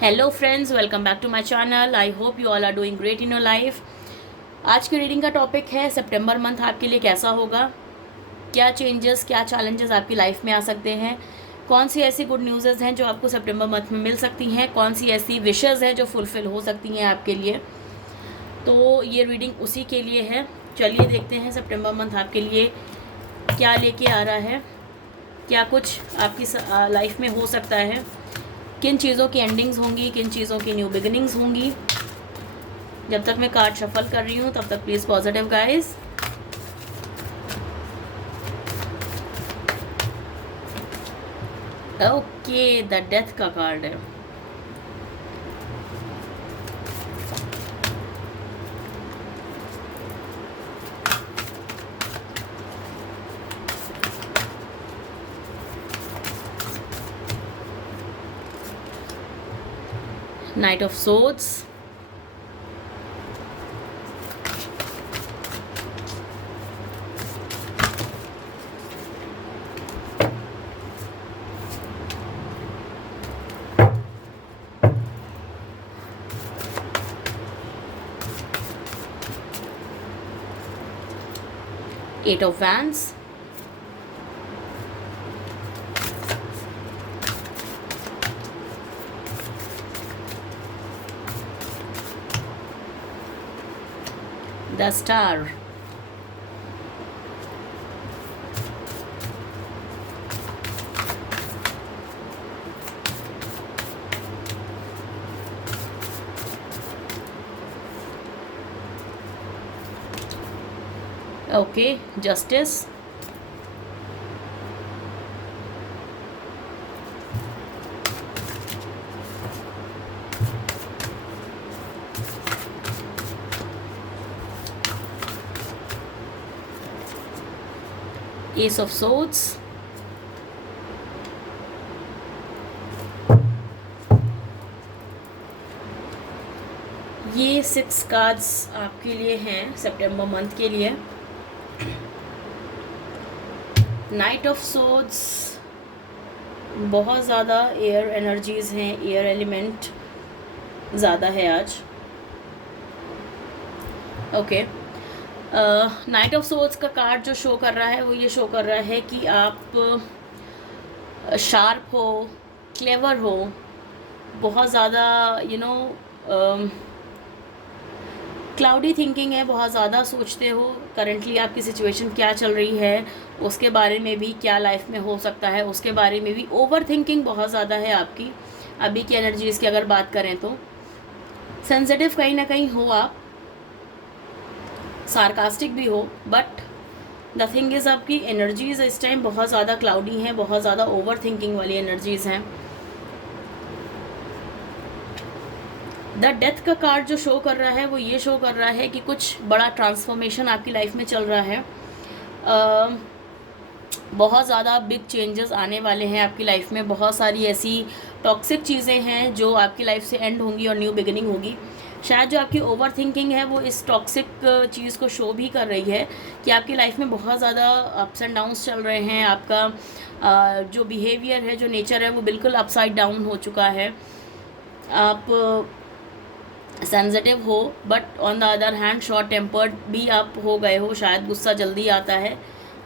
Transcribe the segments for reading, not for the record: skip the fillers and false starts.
Hello friends, welcome back to my channel. I hope you all are doing great in your life. आज की reading का topic है सितंबर month आपके लिए कैसा होगा, क्या चेंजेस, क्या चैलेंजेस आपकी लाइफ में आ सकते हैं, कौन सी ऐसी गुड न्यूज़ हैं जो आपको सितंबर मंथ में मिल सकती हैं, कौन सी ऐसी विशेज़ हैं जो फुलफ़िल हो सकती हैं आपके लिए। तो ये रीडिंग उसी के लिए है। चलिए देखते हैं सितंबर मंथ आपके लिए क्या लेके आ रहा है, क्या कुछ आपकी लाइफ में हो सकता है, किन चीज़ों की एंडिंग्स होंगी, किन चीज़ों की न्यू बिगिनिंग्स होंगी। जब तक मैं कार्ड शफल कर रही हूँ तब तक please positive guys. Okay, the death का कार्ड है। Night of swords, 8 of wands, the star, okay, justice, ace of swords, ये 6 कार्ड्स आपके लिए हैं सितंबर मंथ के लिए। नाइट ऑफ सोर्ड्स, बहुत ज़्यादा एयर एनर्जीज़ हैं, एयर एलिमेंट ज़्यादा है आज। ओके, नाइट ऑफ सोर्ड्स का कार्ड जो शो कर रहा है वो ये शो कर रहा है कि आप शार्प हो, क्लेवर हो, बहुत ज़्यादा क्लाउडी थिंकिंग है, बहुत ज़्यादा सोचते हो करंटली आपकी सिचुएशन क्या चल रही है उसके बारे में भी, क्या लाइफ में हो सकता है उसके बारे में भी। ओवर थिंकिंग बहुत ज़्यादा है आपकी अभी की एनर्जीज़ की अगर बात करें तो। सेंसिटिव कहीं ना कहीं हो आप, सार्कास्टिक भी हो, बट द थिंग इज़ आपकी एनर्जीज़ इस टाइम बहुत ज़्यादा क्लाउडी हैं, बहुत ज़्यादा ओवर थिंकिंग वाली एनर्जीज़ हैं। द डेथ का कार्ड जो शो कर रहा है वो ये शो कर रहा है कि कुछ बड़ा ट्रांसफॉर्मेशन आपकी लाइफ में चल रहा है। बहुत ज़्यादा बिग चेंजेस आने वाले हैं आपकी लाइफ में। बहुत सारी ऐसी टॉक्सिक चीज़ें हैं जो आपकी लाइफ से एंड होंगी और न्यू बिगिनिंग होगी। शायद जो आपकी ओवर थिंकिंग है वो इस टॉक्सिक चीज़ को शो भी कर रही है कि आपकी लाइफ में बहुत ज़्यादा अप्स एंड डाउन्स चल रहे हैं। आपका जो बिहेवियर है, जो नेचर है, वो बिल्कुल अपसाइड डाउन हो चुका है। आप सेंसिटिव हो, but on the other hand short tempered भी आप हो गए हो, शायद गुस्सा जल्दी आता है।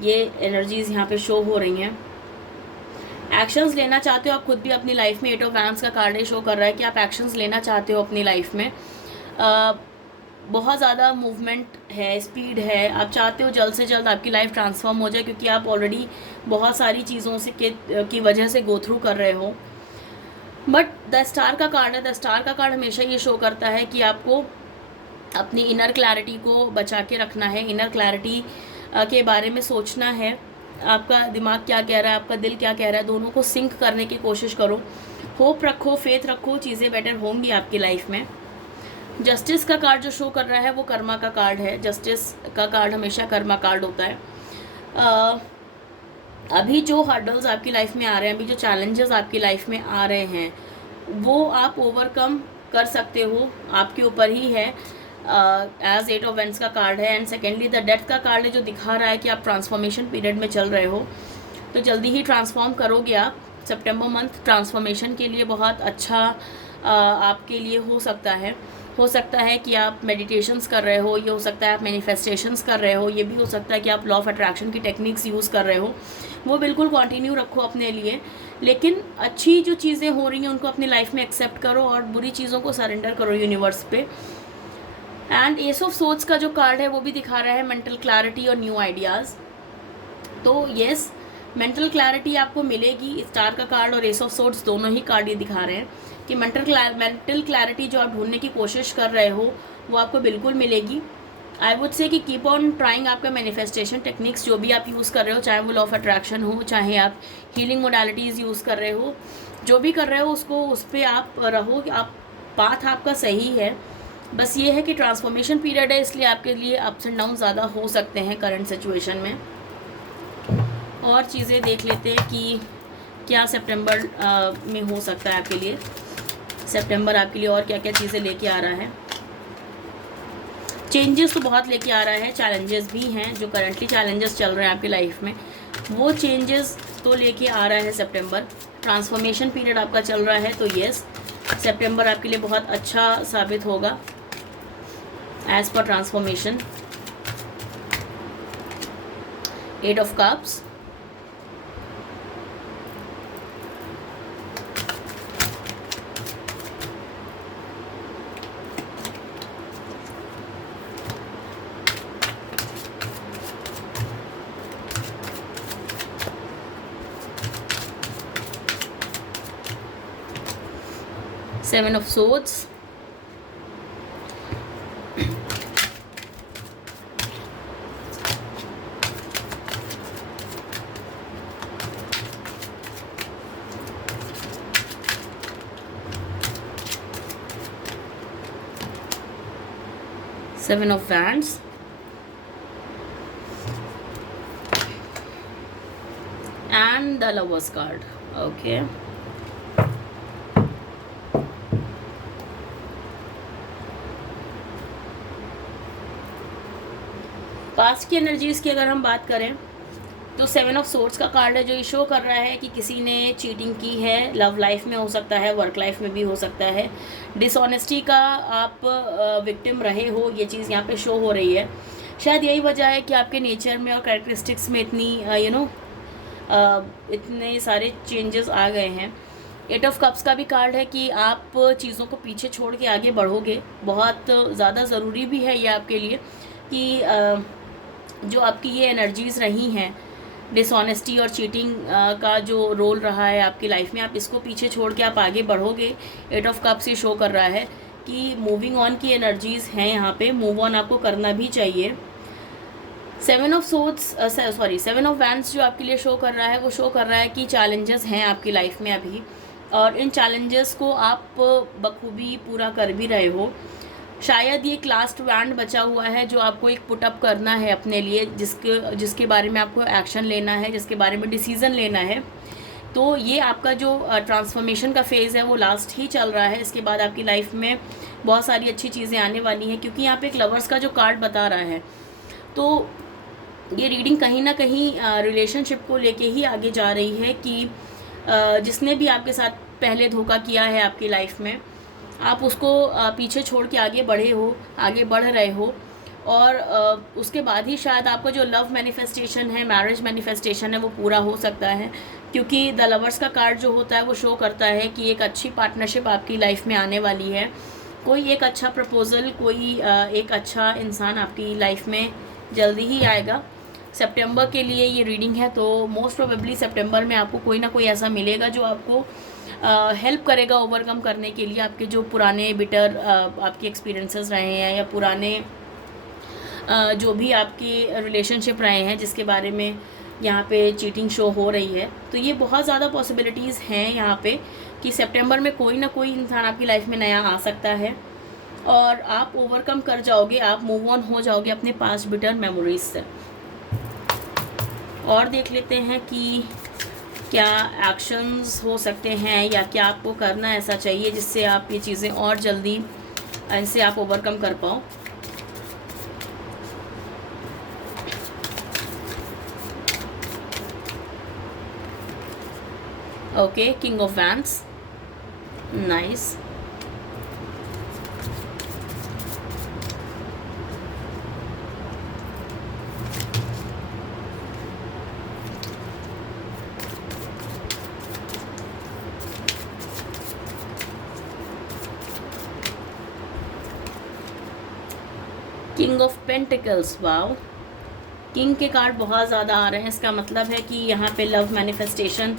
ये एनर्जीज़ यहाँ पे शो हो रही हैं। एक्शंस लेना चाहते हो आप खुद भी अपनी लाइफ में। 8 ऑफ वैंड्स का कार्ड शो कर रहा है कि आप एक्शंस लेना चाहते हो अपनी लाइफ में। बहुत ज़्यादा मूवमेंट है, स्पीड है, आप चाहते हो जल्द से जल्द आपकी लाइफ ट्रांसफॉर्म हो जाए, क्योंकि आप ऑलरेडी बहुत सारी चीज़ों से की वजह से गो थ्रू कर रहे हो। बट द स्टार का कार्ड है। द स्टार का कार्ड हमेशा ये शो करता है कि आपको अपनी इनर क्लैरिटी को बचा के रखना है, इनर क्लैरिटी के बारे में सोचना है। आपका दिमाग क्या कह रहा है, आपका दिल क्या कह रहा है, दोनों को सिंक करने की कोशिश करो। होप रखो, फेथ रखो, चीज़ें बेटर होंगी आपकी लाइफ में। जस्टिस का कार्ड जो शो कर रहा है वो कर्मा का कार्ड है। जस्टिस का कार्ड हमेशा कर्मा कार्ड होता है। अभी जो हर्डल्स आपकी लाइफ में आ रहे हैं, अभी जो चैलेंजेस आपकी लाइफ में आ रहे हैं, वो आप ओवरकम कर सकते हो, आपके ऊपर ही है। एज 8 ऑफ वैंड्स का कार्ड है। एंड सेकेंडली द डेथ का कार्ड है जो दिखा रहा है कि आप ट्रांसफॉर्मेशन पीरियड में चल रहे हो, तो जल्दी ही ट्रांसफॉर्म करोगे आप। सितंबर मंथ ट्रांसफॉर्मेशन के लिए बहुत अच्छा आपके लिए हो सकता है कि आप मेडिटेशंस कर रहे हो, ये हो सकता है आप मैनिफेस्टेशंस कर रहे हो, ये भी हो सकता है कि आप लॉ ऑफ अट्रैक्शन की टेक्निक्स यूज़ कर रहे हो। वो बिल्कुल कंटिन्यू रखो अपने लिए, लेकिन अच्छी जो चीज़ें हो रही हैं उनको अपनी लाइफ में एक्सेप्ट करो और बुरी चीज़ों को सरेंडर करो यूनिवर्स पे। एंड एस ऑफ सोर्ड्स का जो कार्ड है वो भी दिखा रहा है मेंटल क्लैरिटी और न्यू आइडियाज़। तो येस, मेंटल क्लैरिटी आपको मिलेगी। स्टार का कार्ड और एस ऑफ सोर्ड्स दोनों ही कार्ड ये दिखा रहे हैं कि मेंटल क्लैरिटी जो आप ढूंढने की कोशिश कर रहे हो वो आपको बिल्कुल मिलेगी। आई वुड से कि कीप ऑन ट्राइंग आपका मैनिफेस्टेशन टेक्निक्स जो भी आप यूज़ कर रहे हो, चाहे वो लॉ ऑफ अट्रैक्शन हो, चाहे आप हीलिंग मोडालिटीज़ यूज़ कर रहे हो, जो भी कर रहे हो उसको उस पर आप रहो। आप पाथ आपका सही है, बस ये है कि ट्रांसफॉर्मेशन पीरियड है, इसलिए आपके लिए अप्स एंड डाउन ज़्यादा हो सकते हैं करंट सिचुएशन में। और चीज़ें देख लेते हैं कि क्या सितंबर में हो सकता है आपके लिए। सितंबर आपके लिए और क्या क्या चीज़ें लेके आ रहा है। चेंजेस तो बहुत लेके आ रहा है, चैलेंजेस भी हैं। जो करंटली चैलेंजेस चल रहे हैं आपकी लाइफ में वो चेंजेस तो लेके आ रहा है सितंबर। ट्रांसफॉर्मेशन पीरियड आपका चल रहा है, तो येस, सितंबर आपके लिए बहुत अच्छा साबित होगा एज पर transformation. 8 of cups, Seven of Swords, Seven of Wands, and the Lovers card. Okay. Past की एनर्जीज़ की अगर हम बात करें तो 7 ऑफ सोर्ड्स का कार्ड है जो ये शो कर रहा है कि किसी ने चीटिंग की है। लव लाइफ में हो सकता है, वर्क लाइफ में भी हो सकता है। डिसऑनेस्टी का आप विक्टिम रहे हो, ये चीज़ यहाँ पे शो हो रही है। शायद यही वजह है कि आपके नेचर में और कैरेक्टरिस्टिक्स में इतनी इतने सारे चेंजेस आ गए हैं। 8 ऑफ कप्स का भी कार्ड है कि आप चीज़ों को पीछे छोड़ के आगे बढ़ोगे। बहुत ज़्यादा ज़रूरी भी है ये आपके लिए कि जो आपकी ये एनर्जीज़ रही हैं, डिसऑनेस्टी और चीटिंग का जो रोल रहा है आपकी लाइफ में, आप इसको पीछे छोड़ के आप आगे बढ़ोगे। 8 ऑफ कप्स ये शो कर रहा है कि मूविंग ऑन की एनर्जीज़ हैं यहाँ पे, मूव ऑन आपको करना भी चाहिए। 7 ऑफ वैंड्स जो आपके लिए शो कर रहा है वो शो कर रहा है कि चैलेंजेस हैं आपकी लाइफ में अभी, और इन चैलेंजेस को आप बखूबी पूरा कर भी रहे हो। शायद ये एक लास्ट वैंड बचा हुआ है जो आपको एक पुट अप करना है अपने लिए, जिसके बारे में आपको एक्शन लेना है, जिसके बारे में डिसीज़न लेना है। तो ये आपका जो ट्रांसफॉर्मेशन का फेज़ है वो लास्ट ही चल रहा है। इसके बाद आपकी लाइफ में बहुत सारी अच्छी चीज़ें आने वाली हैं, क्योंकि यहाँ पे एक लवर्स का जो कार्ड बता रहा है। तो ये रीडिंग कहीं ना कहीं रिलेशनशिप को लेके ही आगे जा रही है कि जिसने भी आपके साथ पहले धोखा किया है आपकी लाइफ में, आप उसको पीछे छोड़ के आगे बढ़ रहे हो, और उसके बाद ही शायद आपका जो लव मैनिफेस्टेशन है, मैरिज मैनिफेस्टेशन है, वो पूरा हो सकता है। क्योंकि द लवर्स का कार्ड जो होता है वो शो करता है कि एक अच्छी पार्टनरशिप आपकी लाइफ में आने वाली है। कोई एक अच्छा प्रपोज़ल, कोई एक अच्छा इंसान आपकी लाइफ में जल्दी ही आएगा। सितंबर के लिए ये रीडिंग है, तो मोस्ट प्रोबेबली सितंबर में आपको कोई ना कोई ऐसा मिलेगा जो आपको हेल्प करेगा ओवरकम करने के लिए आपके जो पुराने बिटर आपके एक्सपीरियंसेस रहे हैं, या पुराने जो भी आपकी रिलेशनशिप रहे हैं जिसके बारे में यहाँ पे चीटिंग शो हो रही है। तो ये बहुत ज़्यादा पॉसिबिलिटीज़ हैं यहाँ पे कि सितंबर में कोई ना कोई इंसान आपकी लाइफ में नया आ सकता है, और आप ओवरकम कर जाओगे, आप मूव ऑन हो जाओगे अपने पास्ट बिटर मेमोरीज से। और देख लेते हैं कि क्या एक्शंस हो सकते हैं, या क्या आपको करना ऐसा चाहिए जिससे आप ये चीज़ें और जल्दी इनसे आप ओवरकम कर पाओ। Okay, king of wands, nice. King of pentacles, wow, king के कार्ड बहुत ज़्यादा आ रहे हैं। इसका मतलब है कि यहाँ पे लव मैनिफेस्टेशन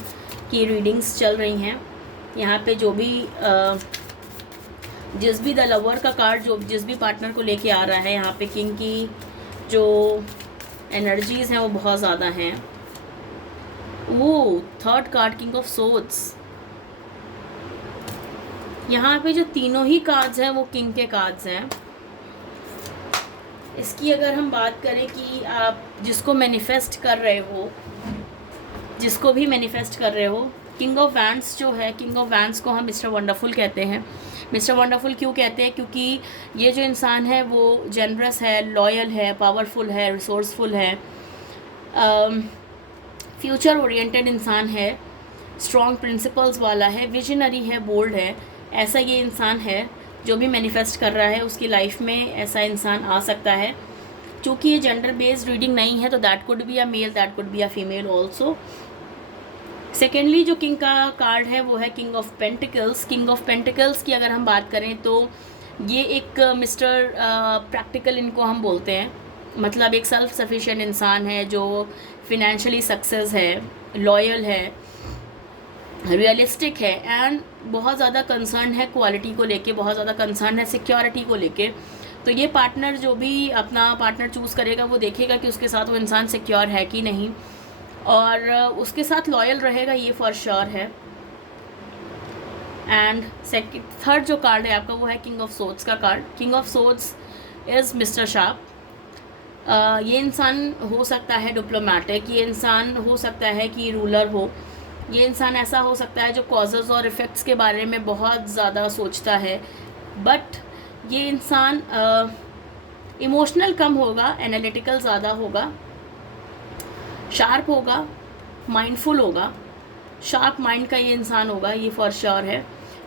की रीडिंग्स चल रही हैं। यहाँ पे जो भी जिस भी द लवर का कार्ड जो जिस भी पार्टनर को लेके आ रहा है, यहाँ पे किंग की जो एनर्जीज़ हैं वो बहुत ज़्यादा हैं। वो third card king of swords, यहाँ पे जो तीनों ही कार्ड्स हैं वो किंग के कार्ड्स हैं। इसकी अगर हम बात करें कि आप जिसको मैनिफेस्ट कर रहे हो, जिसको भी मैनिफेस्ट कर रहे हो, किंग ऑफ वैंड्स जो है, किंग ऑफ वैंड्स को हम मिस्टर वंडरफुल कहते हैं। मिस्टर वंडरफुल क्यों कहते हैं? क्योंकि ये जो इंसान है वो जेनरस है, लॉयल है, पावरफुल है, रिसोर्सफुल है, फ्यूचर ओरिएंटेड इंसान है, स्ट्रॉन्ग प्रिंसिपल्स वाला है, विजनरी है, बोल्ड है। ऐसा ये इंसान है जो भी मैनिफेस्ट कर रहा है उसकी लाइफ में ऐसा इंसान आ सकता है। चूँकि ये जेंडर बेस्ड रीडिंग नहीं है तो that could be a male, that could be a female also. Secondly जो किंग का कार्ड है वो है king of pentacles. King of pentacles की अगर हम बात करें तो ये एक मिस्टर प्रैक्टिकल इनको हम बोलते हैं। मतलब एक सेल्फ सफिशिएंट इंसान है जो फिनेंशियली सक्सेस है, लॉयल है, रियलिस्टिक है एंड बहुत ज़्यादा कंसर्न है क्वालिटी को लेके, बहुत ज़्यादा कंसर्न है सिक्योरिटी को लेके। तो ये पार्टनर जो भी अपना पार्टनर चूज़ करेगा वो देखेगा कि उसके साथ वो इंसान सिक्योर है कि नहीं, और उसके साथ लॉयल रहेगा, ये फॉर श्योर है। एंड थर्ड जो कार्ड है आपका वो है किंग ऑफ सोर्ड्स का card. King of swords is mister sharp. ये इंसान हो सकता है डिप्लोमेटिक, ये इंसान हो सकता है कि रूलर हो, ये इंसान ऐसा हो सकता है जो कॉजेज़ और इफ़ेक्ट्स के बारे में बहुत ज़्यादा सोचता है, बट ये इंसान इमोशनल कम होगा, एनालिटिकल ज़्यादा होगा, शार्प होगा, माइंडफुल होगा, शार्प माइंड का ये इंसान होगा, ये फॉर श्योर है।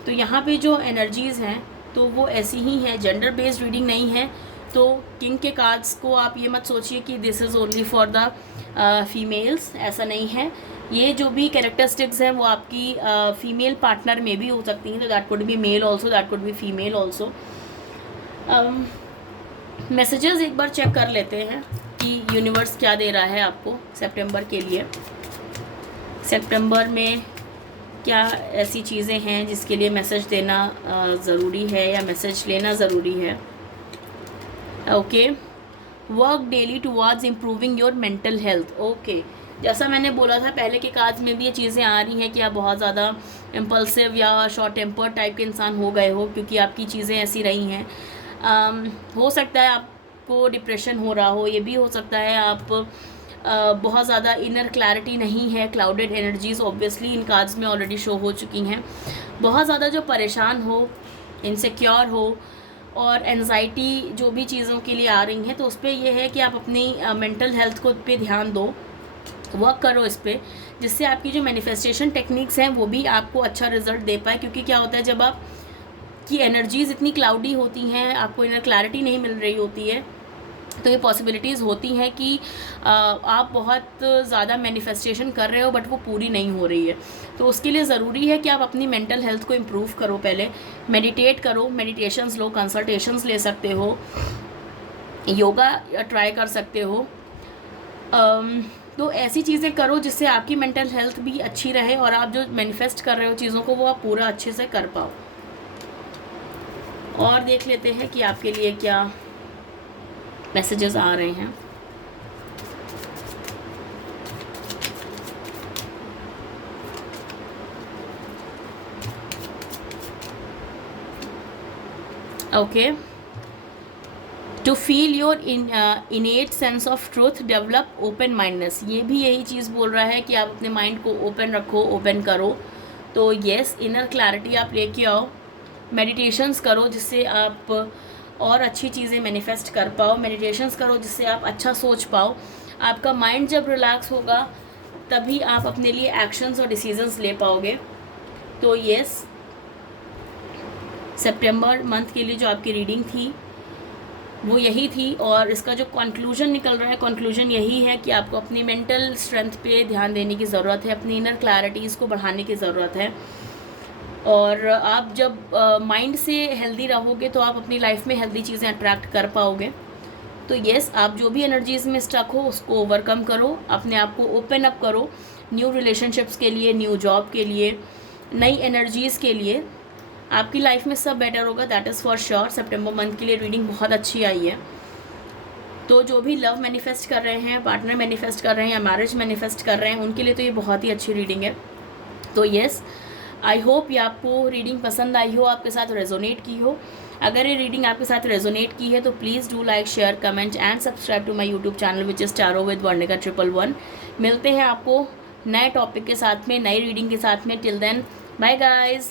तो यहाँ पे जो एनर्जीज़ हैं तो वो ऐसी ही हैं, जेंडर बेस्ड रीडिंग नहीं है। तो किंग के कार्ड्स को आप ये मत सोचिए कि this is only for the females, ऐसा नहीं है। ये जो भी कैरेक्टरिस्टिक्स हैं वो आपकी फीमेल पार्टनर में भी हो सकती हैं, तो that could be male also, that could be female also. Messages एक बार चेक कर लेते हैं कि यूनिवर्स क्या दे रहा है आपको सितंबर के लिए। सितंबर में क्या ऐसी चीज़ें हैं जिसके लिए मैसेज देना ज़रूरी है या मैसेज लेना ज़रूरी है। Okay, work daily towards improving your mental health. Okay, जैसा मैंने बोला था पहले के कार्ड्स में भी ये चीज़ें आ रही हैं कि आप बहुत ज़्यादा इम्पल्सिव या शॉर्ट टेम्पर टाइप के इंसान हो गए हो, क्योंकि आपकी चीज़ें ऐसी रही हैं। हो सकता है आपको डिप्रेशन हो रहा हो, ये भी हो सकता है आप बहुत ज़्यादा इनर क्लैरिटी नहीं है, क्लाउडेड एनर्जीज ऑब्वियसली इन कार्ड्स में ऑलरेडी शो हो चुकी हैं। बहुत ज़्यादा जो परेशान हो, इनसिक्योर हो और एनजाइटी जो भी चीज़ों के लिए आ रही हैं, तो उस पर यह है कि आप अपनी मेंटल हेल्थ को पे ध्यान दो, वर्क करो इस पर, जिससे आपकी जो मैनिफेस्टेशन टेक्निक्स हैं वो भी आपको अच्छा रिजल्ट दे पाए। क्योंकि क्या होता है जब आप की एनर्जीज़ इतनी क्लाउडी होती हैं, आपको इनर क्लैरिटी नहीं मिल रही होती है, तो ये पॉसिबिलिटीज़ होती हैं कि आप बहुत ज़्यादा मैनिफेस्टेशन कर रहे हो बट वो पूरी नहीं हो रही है। तो उसके लिए ज़रूरी है कि आप अपनी मेंटल हेल्थ को इम्प्रूव करो। पहले मेडिटेट करो, मेडिटेशंस लो, कंसल्टेशंस ले सकते हो, योगा ट्राई कर सकते हो। तो ऐसी चीज़ें करो जिससे आपकी मेंटल हेल्थ भी अच्छी रहे और आप जो मैनिफेस्ट कर रहे हो चीज़ों को वो आप पूरा अच्छे से कर पाओ। और देख लेते हैं कि आपके लिए क्या मैसेजेस आ रहे हैं। Okay, to feel your innate sense of truth, develop open mindness. ये भी यही चीज़ बोल रहा है कि आप अपने माइंड को ओपन रखो, ओपन करो। तो येस, इनर क्लैरिटी आप लेके आओ, मेडिटेशंस करो जिससे आप और अच्छी चीज़ें मैनिफेस्ट कर पाओ, मेडिटेशंस करो जिससे आप अच्छा सोच पाओ। आपका माइंड जब रिलैक्स होगा तभी आप अपने लिए एक्शंस और डिसीजंस ले पाओगे। तो येस, सितंबर मंथ के लिए जो आपकी रीडिंग थी वो यही थी, और इसका जो कंक्लूजन निकल रहा है, कंक्लूजन यही है कि आपको अपनी मेंटल स्ट्रेंथ पे ध्यान देने की ज़रूरत है, अपनी इनर क्लैरिटीज़ को बढ़ाने की ज़रूरत है। और आप जब माइंड से हेल्दी रहोगे तो आप अपनी लाइफ में हेल्दी चीज़ें अट्रैक्ट कर पाओगे। तो येस, आप जो भी एनर्जीज़ में स्टक हो उसको ओवरकम करो, अपने आप को ओपन अप करो न्यू रिलेशनशिप्स के लिए, न्यू जॉब के लिए, नई एनर्जीज़ के लिए। आपकी लाइफ में सब बेटर होगा, that is for sure. September month के लिए रीडिंग बहुत अच्छी आई है। तो जो भी लव मैनिफेस्ट कर रहे हैं, पार्टनर मैनिफेस्ट कर रहे हैं या मैरिज मैनिफेस्ट कर रहे हैं, उनके लिए तो ये बहुत ही अच्छी रीडिंग है। तो येस, आई होप ये आपको रीडिंग पसंद आई हो, आपके साथ रेजोनेट की हो। अगर ये रीडिंग आपके साथ रेजोनेट की है तो please do like, share, comment and subscribe to my YouTube channel which is tarot with Varnika 111। मिलते हैं आपको नए टॉपिक के साथ में, नई रीडिंग के साथ में। Till then, bye guys.